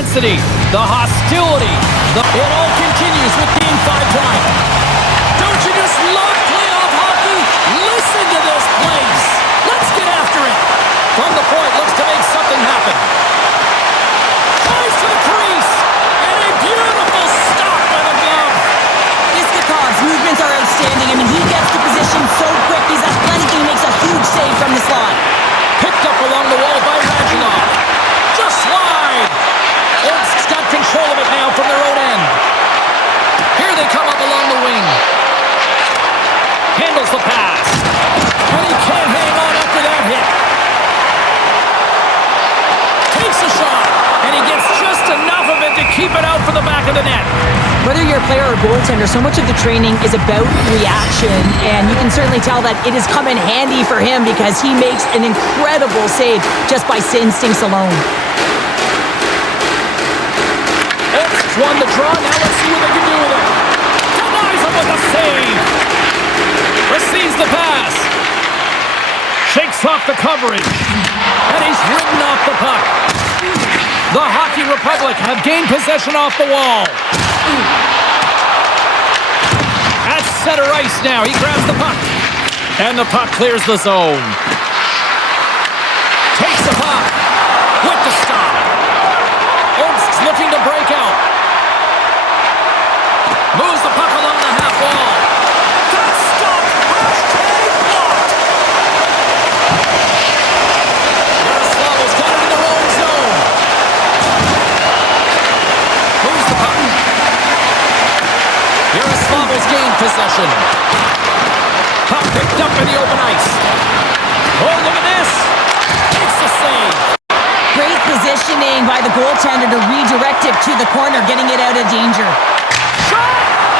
intensity, the hostility. It all continues with Game 5 time. Don't you just love playoff hockey? Listen to this place. Let's get after it. From the point, looks to make something happen. Tries to the crease. And a beautiful stop by the glove. Iskakov's movements are outstanding. I mean, he gets to position so quick. He's athletic and he makes a huge save from the slot. Picked up along the wall by Radulov. Just slide. Omske's got control of it now from their own end. Here they come up along the wing. Handles the pass. And he can't hang on after that hit. Takes a shot. And he gets just enough of it to keep it out for the back of the net. Whether you're a player or a goaltender, so much of the training is about reaction, and you can certainly tell that it has come in handy for him because he makes an incredible save just by instincts alone. Omske's won the draw. Now let's see what they can do with it. Denies him with a save. Receives the pass. Shakes off the coverage. And he's ridden off the puck. The Hockey Republic have gained possession off the wall. At center ice now. He grabs the puck. And the puck clears the zone. Takes the puck. With the stop. Omske's looking to break out. Moves the puck along the half wall. That stop. Hashtag blocked. Yaroslavl's got it in their own zone. Moves the puck. Yaroslavl's gained possession. Puck picked up in the open ice. Oh, look at this. It's the save. Great positioning by the goaltender to redirect it to the corner, getting it out of danger. Shot!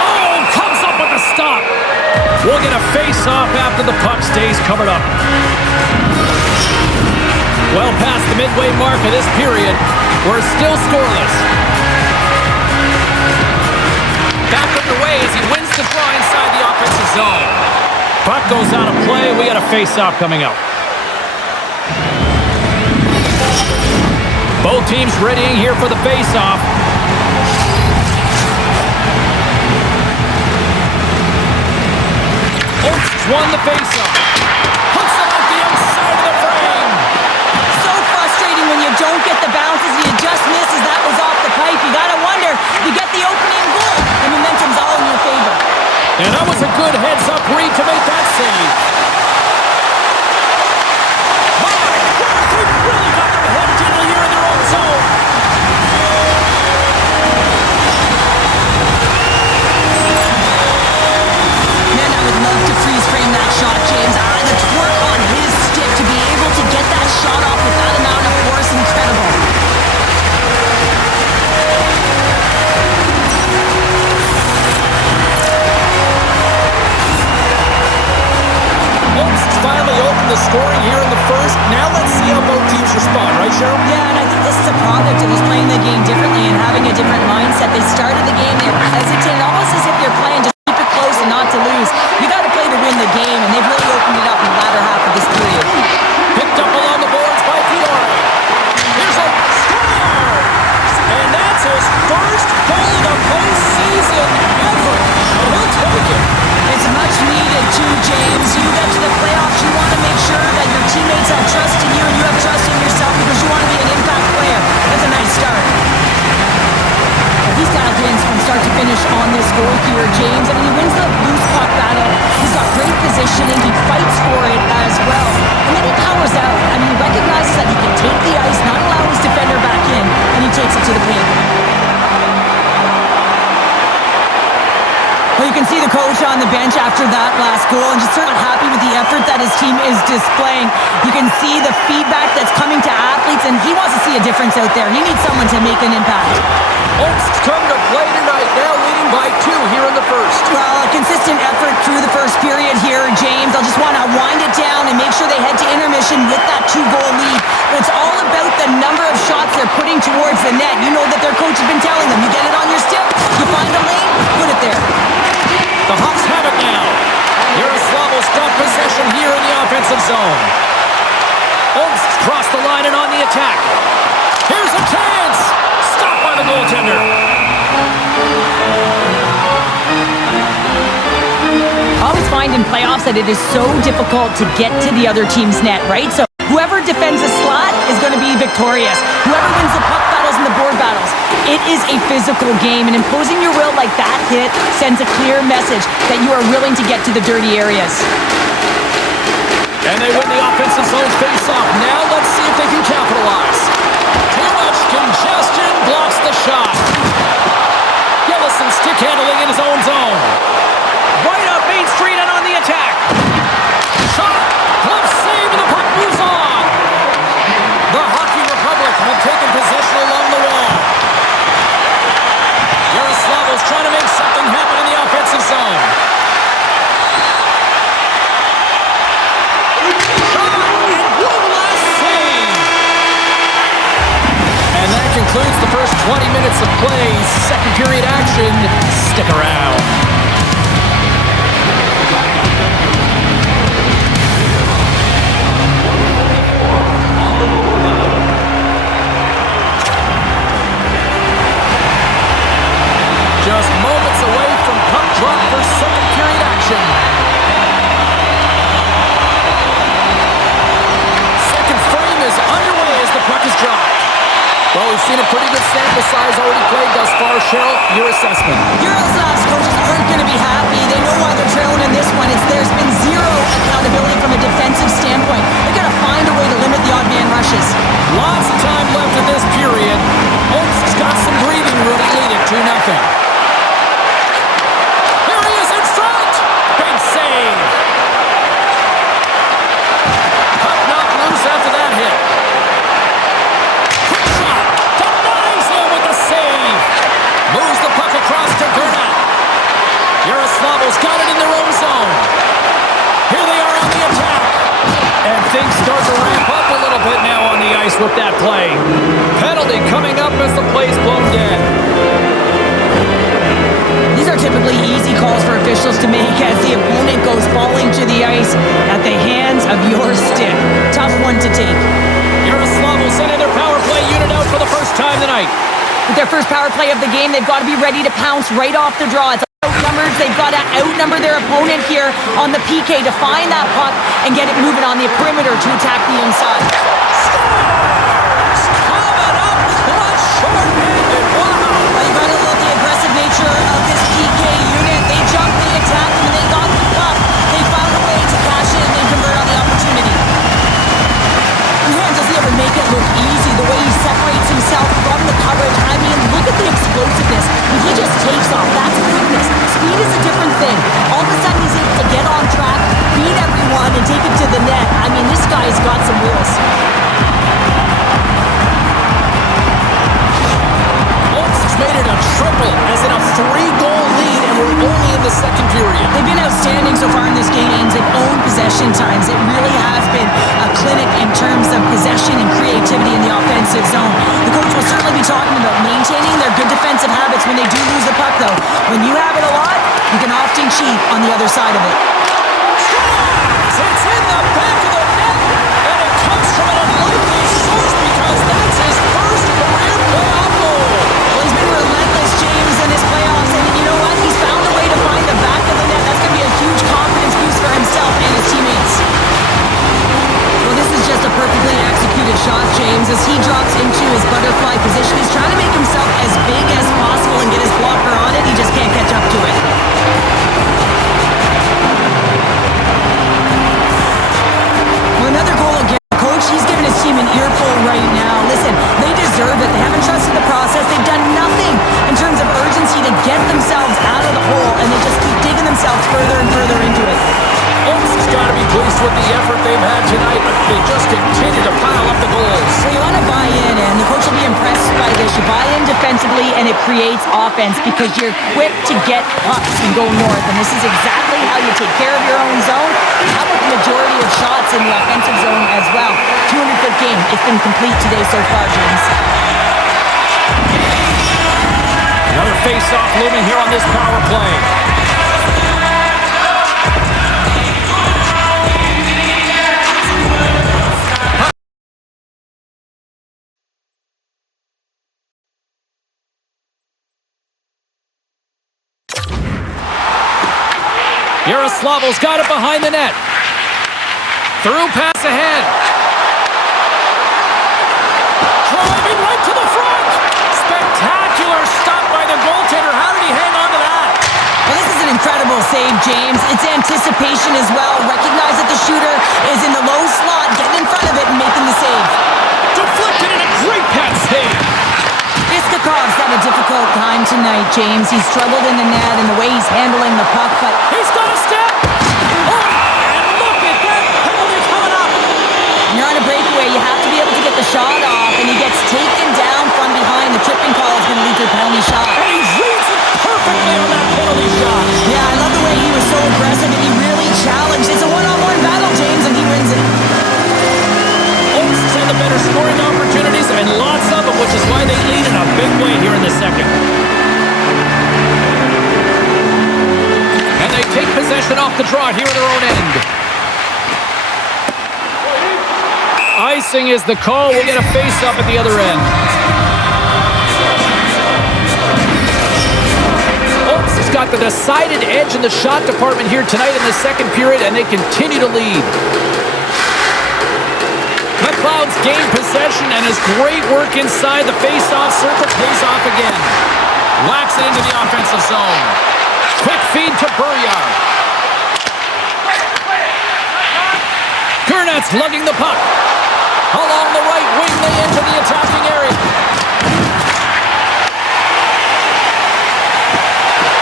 Oh, comes up with a stop. We'll get a face-off after the puck stays covered up. Well past the midway mark of this period, we're still scoreless. Back underway as he wins the draw inside the offensive zone. Puck goes out of play. We got a face-off coming up. Both teams readying here for the face-off. Omske's won the face-off. Puts it off the outside of the frame. So frustrating when you don't get the bounces and you just misses. That was off the pipe. You gotta wonder, you get the opening goal, and momentum's all in your favor. And that was a good heads-up read to make that save. My God, they really got their head jiggle here in their own zone. Man, I would love to freeze frame that shot, James. The torque on his stick to be able to get that shot off with that amount of force, incredible. Omske's finally opened the scoring here in the first. Now let's see how both teams respond, right, Cheryl? Yeah, and I think this is a product of just playing the game differently and having a different mindset. They started the game, they were hesitant, almost as if you're playing just keep it close and not to lose. You got to play to win the game, and they've really opened it up in the latter half of this period. Picked up along the boards by Fiore. Here's a scores! And that's his first goal of the postseason ever. And he'll take it. It's much needed too, James. You get to the playoffs, you want to make sure that your teammates have trust in you and you have trust in yourself because you want to be an impact player. That's a nice start. He's dialed in from start to finish on this goal here, James. I mean, he wins the loose puck battle. He's got great positioning. He fights for it as well. And then he powers out. I mean, he recognizes that he can take the ice, not allow his defender back in, and he takes it to the paint. Well, you can see the coach on the bench after that last goal and just certainly happy with the effort that his team is displaying. You can see the feedback that's coming to athletes, and he wants to see a difference out there. He needs someone to make an impact. Omske's come to play tonight, now leading by 2 here in the first. Well, a consistent effort through the first period here, James. I'll just want to wind it down and make sure they head to intermission with that 2-goal lead. But it's all about the number of shots they're putting towards the net. You know that their coach has been telling them, you get it on your stick, you find a lane, put it there. The Hawks have it now. Yaroslavl's got possession here in the offensive zone. Omske's crossed the line and on the attack. Here's a chance. Stop in playoffs that it is so difficult to get to the other team's net, right? So whoever defends a slot is going to be victorious. Whoever wins the puck battles and the board battles. It is a physical game, and imposing your will like that hit sends a clear message that you are willing to get to the dirty areas. And they win the offensive zone face-off. Now let's see if they can capitalize. Too much congestion blocks the shot. Yellison stick handling in his own zone. Right up Main Street and on the attack. Shot. Glove save and the puck moves on. The Hockey Republic have taken possession along the wall. Yaroslavl's trying to make something happen in the offensive zone. Concludes the first 20 minutes of play. Second period action. Stick around. Just moments away from puck drop for second period action. Second frame is underway as the puck is dropped. Well, we've seen a pretty good sample size already played thus far. Cheryl, your assessment. Yaroslavl's coaches aren't going to be happy. They know why they're trailing in this one. There's been zero accountability from a defensive standpoint. They've got to find a way to limit the odd man rushes. Lots of time left in this period. Omske's got some breathing room to lead it 2-0. Here he is in front. Big save. Puck knocked loose after that hit. Moves the puck across to Gerda. Yaroslavl's got it in their own zone. Here they are on the attack. And things start to ramp up a little bit now on the ice with that play. Penalty coming up as the play's blown dead. These are typically easy calls for officials to make as the opponent goes falling to the ice at the hands of your stick. Tough one to take. Yaroslavl sending their power play unit out for the first time tonight. With their first power play of the game, they've got to be ready to pounce right off the draw. It's outnumbered. They've got to outnumber their opponent here on the PK to find that puck and get it moving on the perimeter to attack the inside. Scores! Coming up clutch, short-handed. Wow! Well, you got to love the aggressive nature of this PK unit. They jumped, they attacked, and they got the puck. They found a way to cash in and convert on the opportunity. Man, does he ever make it look easy? The way he separates himself from the coverage. I mean, look at the explosiveness. When he just takes off, that's quickness. Speed is a different thing. All of a sudden, he's able to get on track, beat everyone, and take it to the net. I mean, this guy's got some wheels. Omske's made it a triple, as in a 3-goal lead, and we're only in the second period. They've been outstanding so far in this game. They've owned possession times. It really has been a clinic in terms of possession and creativity in the offensive zone. The coach will certainly be talking about maintaining their good defensive habits when they do lose the puck, though. When you have it a lot, you can often cheat on the other side of it. It's in the back of the net, and it comes from an unlikely source because that's his first career playoff goal. Well, he's been relentless, James, in his playoffs, and you know what? He's found a way to find the back of the net. That's going to be a huge confidence boost for himself and his teammates. Well, this is just a perfectly executed shot, James. As he drops into his butterfly position, he's trying to make himself as big as possible and get his blocker on it. He just can't catch up to it. Well, another goal again. Coach, he's given his team an earful right now. Listen, they deserve it. They haven't trusted the process. They've done nothing in terms of urgency to get themselves out of the hole, and they just keep digging themselves further and further into it. Omske's got to be pleased with the effort they've had tonight, but they just continue to pile up the goals. So you want to buy in, and the coach will be impressed by this. You buy in defensively, and it creates offense because you're quick to get pucks and go north, and this is exactly how you take care of your own zone. How about the majority of shots in the offensive zone as well? 200-foot game. It's been complete today so far, James. Another face-off looming here on this power play. Yaroslavl's got it behind the net. Through pass ahead. Driving right to the front. Spectacular stop by the goaltender. How did he hang on to that? Well, this is an incredible save, James. It's anticipation as well. Recognize that the shooter is in the low slot, getting in front of it and making the save. Deflected and a great pass save. Iskakov's had a difficult time tonight, James. He's struggled in the net and the way he's handling the puck, but he's got a step. Oh, and look at that penalty coming up. When you're on a breakaway, you have to be able to get the shot off, and he gets taken down from behind. The tripping call is going to lead to a penalty shot. And he reads it perfectly on that penalty shot. Yeah, I love the way he was so aggressive, and he really challenged. It's a one-on-one battle, James, and he wins it. Omske's had the better scoring opportunities, and lots of them, which is why they lead in a big way here in the second. And they take possession off the draw here in their own end. Icing is the call. We'll get a face-up at the other end. Omske's got the decided edge in the shot department here tonight in the second period, and they continue to lead. McLeod's gained possession, and his great work inside the face-off circle pays off again. Whacks it into the offensive zone. Quick feed to Burriar. Gurnet's lugging the puck. Along the right wing, they enter the attacking area.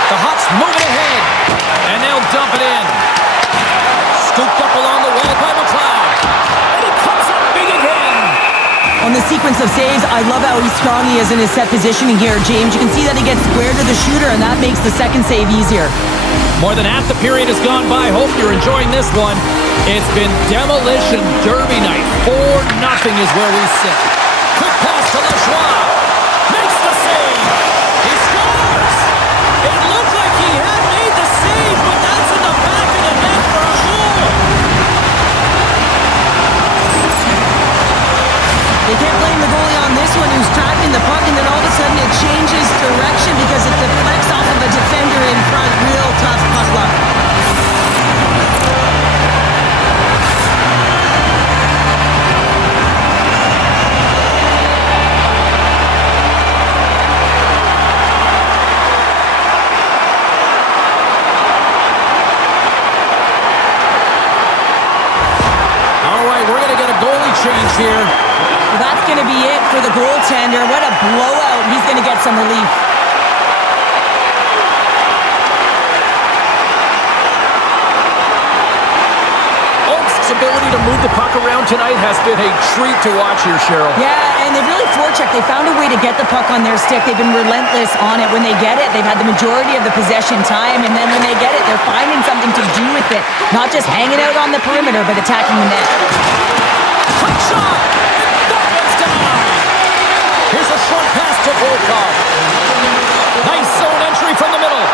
The Hawks moving ahead, and they'll dump it in. Scooped up along the wall by McLeod. And he comes up big again. On the sequence of saves, I love how strong he is in his set positioning here, James. You can see that he gets square to the shooter, and that makes the second save easier. More than half the period has gone by. Hope you're enjoying this one. It's been demolition derby night. 4-0 is where we sit. Quick pass to Lajoie. Makes the save. He scores. It looked like he had made the save, but that's in the back of the net for a goal. They can't blame the goalie on this one, who's tracking the puck, and then all of a sudden it changes direction because it deflects off of a defender in front. Real tough puck luck. All right, we're going to get a goalie change here. Well, that's going to be it for the goaltender. What a blowout. He's going to get some relief. Omske's ability to move the puck around tonight has been a treat to watch here, Cheryl. Yeah, and they've really forechecked. They found a way to get the puck on their stick. They've been relentless on it. When they get it, they've had the majority of the possession time, and then when they get it, they're finding something to do with it. Not just hanging out on the perimeter, but attacking the net. Quick shot! That one's down! Here's a short pass to Volkov. Nice zone entry from the middle.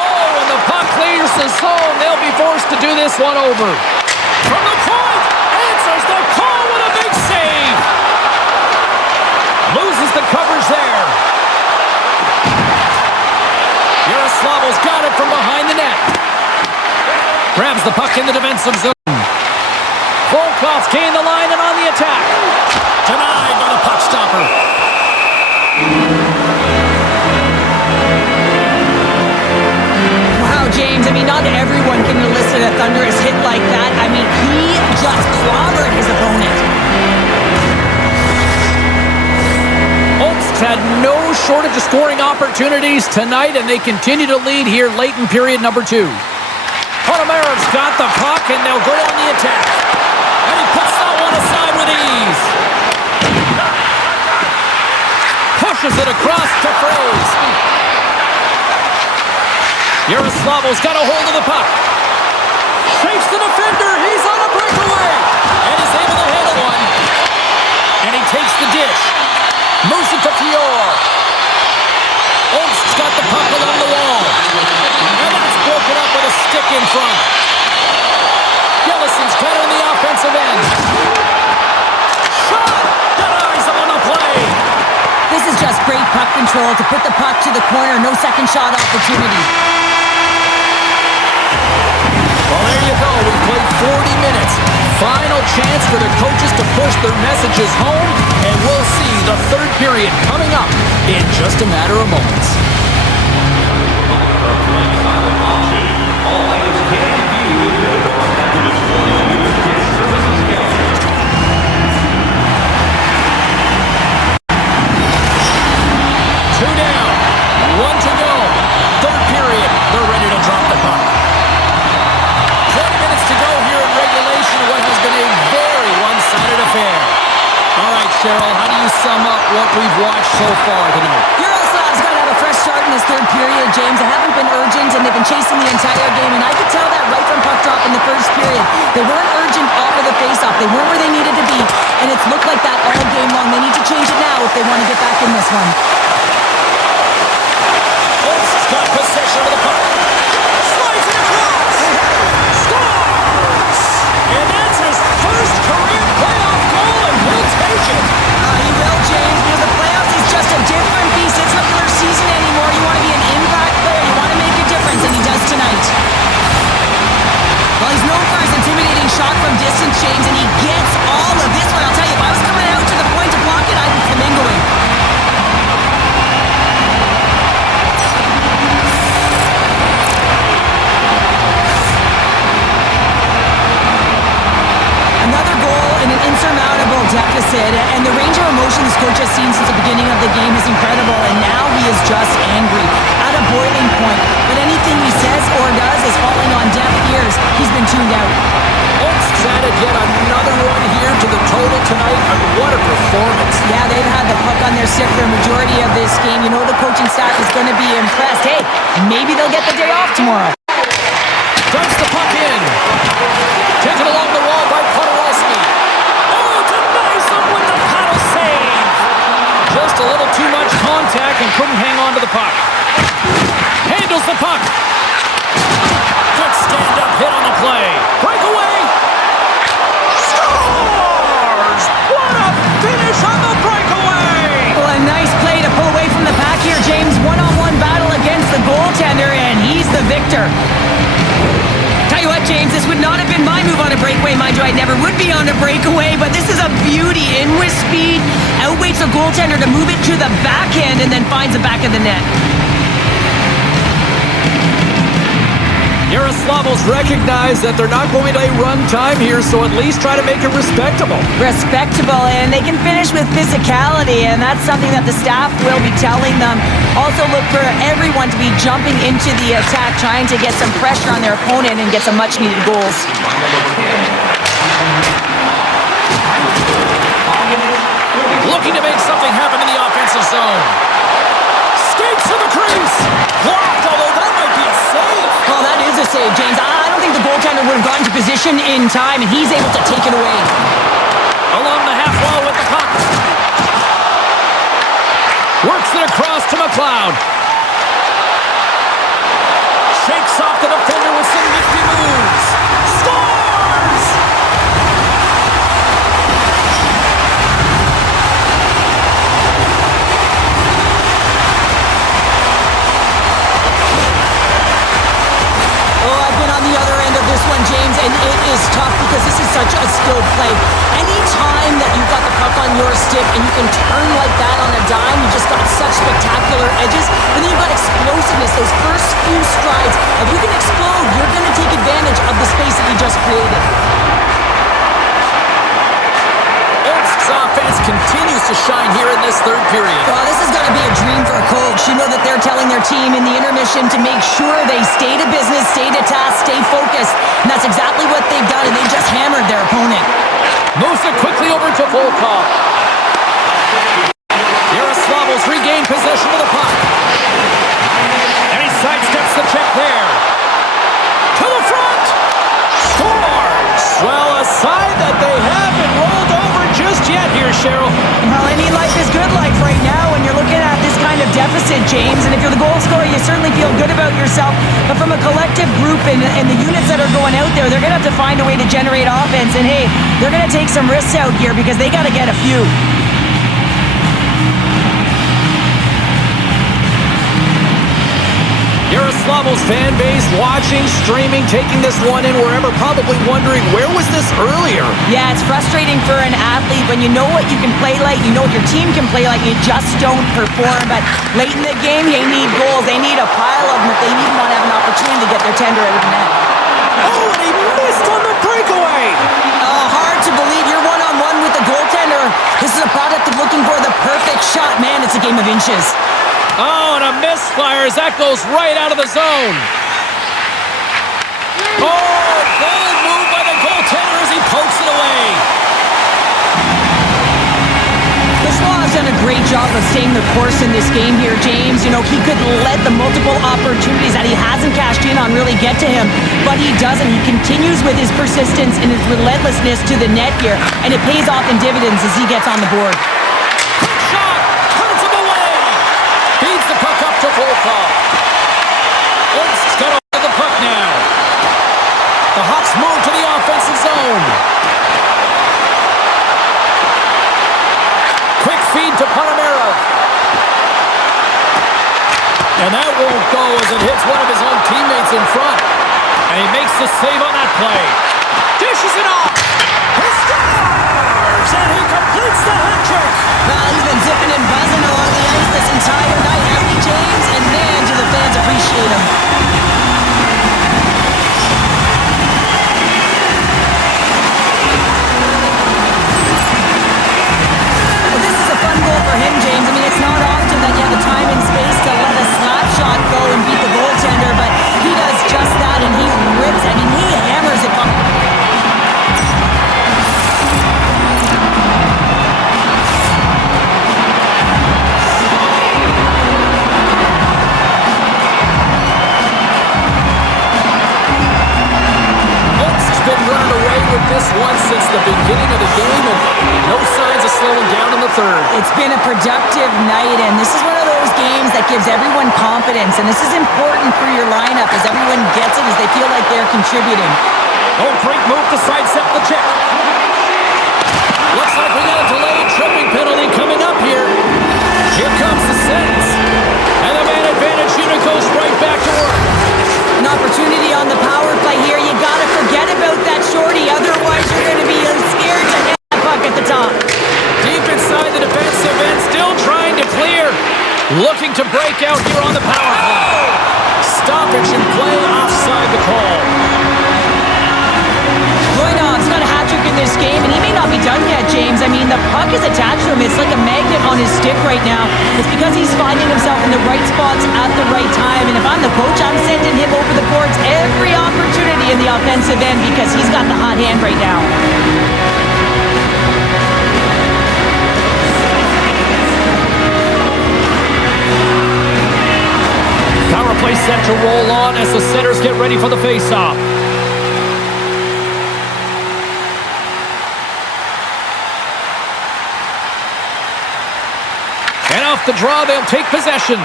Oh, and the puck clears the zone. They'll be forced to do this one over. From the point, answers the call with a big save. Loses the coverage there. Yaroslavl's got it from behind the net. Grabs the puck in the defensive zone. Volkov's gained the line and on the attack. Denied by the puck stopper. Wow, James, I mean, not everyone can elicit a thunderous hit like that. I mean, he just clobbered his opponent. Omske's had no shortage of scoring opportunities tonight, and they continue to lead here late in period number 2. Ponomarev's got the puck, and they'll go on the attack. And he puts that one aside with ease. Pushes it across to Fraze. Yaroslavl's got a hold of the puck. Shakes the defender. He's on a breakaway. And is able to handle one. And he takes the dish. Moves it to Fior. Omske's got the puck along the wall. And that's broken up with a stick in front. Gillison's got it on the offensive end. Shot! Denies him on the play. This is just great puck control to put the puck to the corner. No second shot opportunity. there you go. We've played 40 minutes. Final chance for the coaches to push their messages home, and we'll see the third period coming up in just a matter of moments. Two down, one to go. Third period, they're ready to drop the puck. 20 minutes to go here in regulation of what has been a very one-sided affair. All right, Cheryl, how do you sum up what we've watched so far tonight? Yaroslav's got to have a fresh start in this third period, James. They haven't been urgent, and they've been chasing the entire game, and I could tell that right from puck drop in the first period. They weren't urgent off of the faceoff. They weren't where they needed to be, and it's looked like that all game long. They need to change it now if they want to get back in this one. Owens got possession of the puck. Slides it across. Scores! And that's his first career playoff goal, and he'll take it. He will, James, because the playoffs is just a different beast. It's regular season anymore. You want to be an impact player. You want to make a difference, and he does tonight. Well, he's known for his intimidating shot from distance, James, and he gets all of this one. I'll tell you, if I was coming out to the point to block it, I'd be flamingoing. Another goal in an insurmountable deficit, and the range of emotion this coach has seen since the beginning of the game is incredible, and now he is just angry, at a boiling point. But anything he says or does is falling on deaf ears. He's been tuned out. Owens added yet another one here to the total tonight, and what a performance. Yeah, they've had the puck on their stick for a majority of this game. You know the coaching staff is going to be impressed. Hey, maybe they'll get the day off tomorrow. Dumps the puck in. Taken along the wall by Podorowski. Oh, denies him with the paddle save. Just a little too much contact and couldn't hang on to the puck. Handles the puck. Good stand-up hit on the play. Breakaway. Scores! What a finish on the breakaway! Well, a nice play to pull away from the pack here, James. One-on-one battle against the goaltender, and he's the victor. Tell you what, James, this would not have been my move on a breakaway. Mind you, I never would be on a breakaway, but this is a beauty. In with speed, outweights the goaltender to move it to the backhand and then finds the back of the net. Yaroslav's recognized that they're not going to run time here, so at least try to make it respectable. Respectable, and they can finish with physicality, and that's something that the staff will be telling them. Also look for everyone to be jumping into the attack, trying to get some pressure on their opponent and get some much-needed goals. Looking to make something happen in the offensive zone. Skates to the crease. Blocked, although that might be a save. Well, that is a save, James. I don't think the goaltender would have gotten to position in time, and he's able to take it away. Along the half wall with the puck. Works it across to McLeod. Shakes off the defender with some nifty moves. Scores! Oh, I've been on the other end of this one, James, and it is tough because this is such a skilled play. Anytime that you've got the puck on your stick and you can turn like that on a dime, you just got such spectacular edges. And then you've got explosiveness, those first few strides. If you can explode, you're going to take advantage of the space that you just created. Owens' offense continues to shine here in this third period. Well, this is going to be a dream for a coach. You know that they're telling their team in the intermission to make sure they stay to business, stay to task, stay focused. And that's exactly what they've done, and they've just hammered their opponent. Moves it quickly over to Volkov. Yaroslav's regained possession of the puck. And he sidesteps the check there. To the front. Scores! Well, a sign that they haven't rolled over just yet here, Cheryl. Well, any life is good life right now when you're looking at this kind of deficit, James. And if you're the goal scorer, you certainly feel good about yourself. But from a collective group and the units that are going out there, they're going to have to find a way to generate offense. And hey, they're going to take some risks out here because they got to get a few. Yaroslav Slavos fan base watching, streaming, taking this one in wherever, probably wondering, where was this earlier? Yeah, it's frustrating for an athlete when you know what you can play like, you know what your team can play like, you just don't perform. But late in the game, they need goals. They need a pile of them if they even want to have an opportunity to get their tender out of the net. Oh, and he missed on the breakaway! Hard to believe you're one-on-one with the goaltender. This is a product of looking for the perfect shot. Man, it's a game of inches. Oh, and a misfire as that goes right out of the zone. Oh, bold move by the goaltender as he pokes it away. Has done a great job of staying the course in this game here, James. You know, he could let the multiple opportunities that he hasn't cashed in on really get to him, but he doesn't. He continues with his persistence and his relentlessness to the net here, and it pays off in dividends as he gets on the board. Quick shot, turns him away. Feeds the puck up to Volkov. Omske's got hold of the puck now. The Hawks move to the offensive zone. Quick feed to Panamera. And that won't go as it hits one of his own teammates in front. And he makes the save on that play. Dishes it off. He scores! And he completes the hat trick. Well, he's been zipping and buzzing along the ice this entire night, hasn't he, James? And man, do the fans appreciate him. For him, James. I mean, it's not often that you have the time and space to let a slap shot go and beat the goaltender, but he does just that, and he rips. I mean, he hammers it. Omske's been running away with this one since the beginning of the game, and no signs of slowing down in the third. It's been a productive night, and this is one of those games that gives everyone confidence, and this is important for your lineup as everyone gets it, as they feel like they're contributing. Oh, great move to sidestep the check. Looks like we got a delayed tripping penalty coming up here. Here comes the sentence. And the man advantage unit goes right back to work. An opportunity on the power play here. You got to forget about that shorty, otherwise you're going to be scared to hit that puck at the top. Deep inside the defensive end, still trying to clear. Looking to break out here on the power play. Stoppage in play, offside the call. Roynov's got a hat trick in this game, and he may not be done yet, James. I mean, the puck is attached to him. It's like a magnet on his stick right now. It's because he's finding himself in the right spots at the right time. And if I'm the coach, I'm sending him over the boards every opportunity in the offensive end because he's got the hot hand right now. Power play set to roll on as the centers get ready for the face-off. And off the draw, they'll take possession.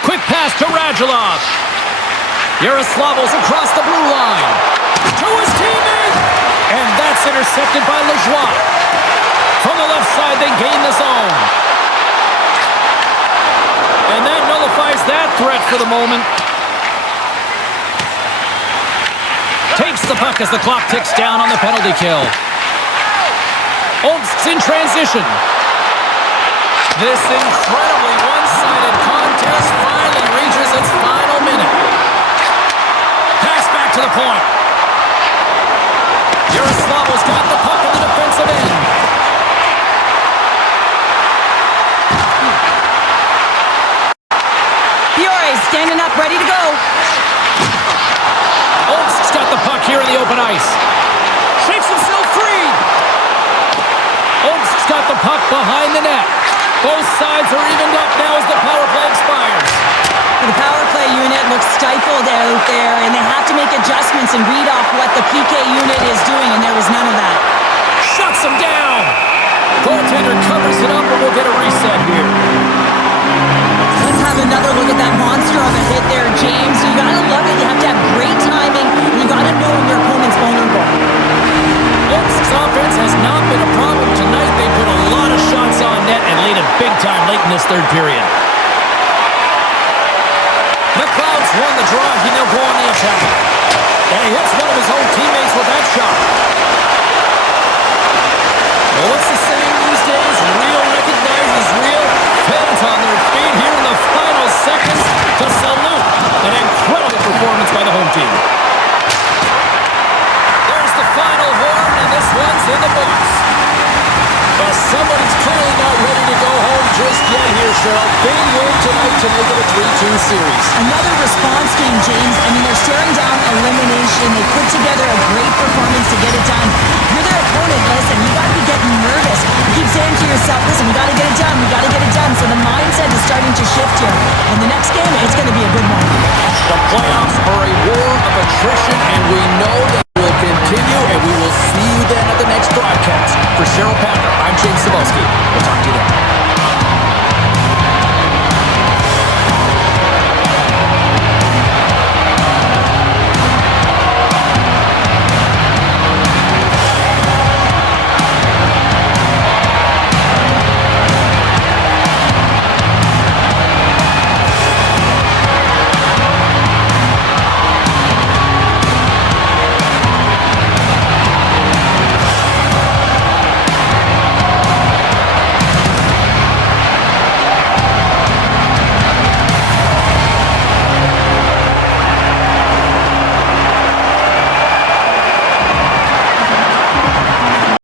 Quick pass to Radulov. Yaroslavl's across the blue line. To his teammate! And that's intercepted by Lajoie. From the left side, they gain the zone. And that nullifies that threat for the moment. Takes the puck as the clock ticks down on the penalty kill. Omske's in transition. This incredibly one-sided contest finally reaches its final minute. Pass back to the point. Yaroslavl's got the puck in the defensive end. Standing up, ready to go. Omske's got the puck here in the open ice. Shakes himself free. Omske's got the puck behind the net. Both sides are evened up now as the power play expires. The power play unit looks stifled out there, and they have to make adjustments and read off what the PK unit is doing, and there was none of that. Shuts him down. Goaltender covers it up, and we'll get a reset here. Let's have another look at that monster of a hit there, James. You gotta love it. You have to have great timing, and you gotta know when your opponent's vulnerable. Omske's offense has not been a problem tonight. They put a lot of shots on net and laid it big time late in this third period. The Clouds won the draw his own teammates with that shot. Well, what's the saying these days? Real recognizes real. Fans on their feet here in the final seconds to salute an incredible performance by the home team. There's the final horn, and this one's in the books. Well, somebody's clearly not ready to go home just yet here, Cheryl. Big win tonight to make it a 3-2 series. Another response game, James. I mean, they're staring down elimination. They put together a great performance to get it done. You're their opponent, listen, you got to be getting nervous. You keep saying to yourself, listen, we got to get it done. We got to get it done. So the mindset is starting to shift here. And the next game, it's going to be a good one. The playoffs are a war of attrition, and we know that will continue, and we will see you then at the next broadcast. For Cheryl Packer, I'm James Cebulski. We'll talk to you then.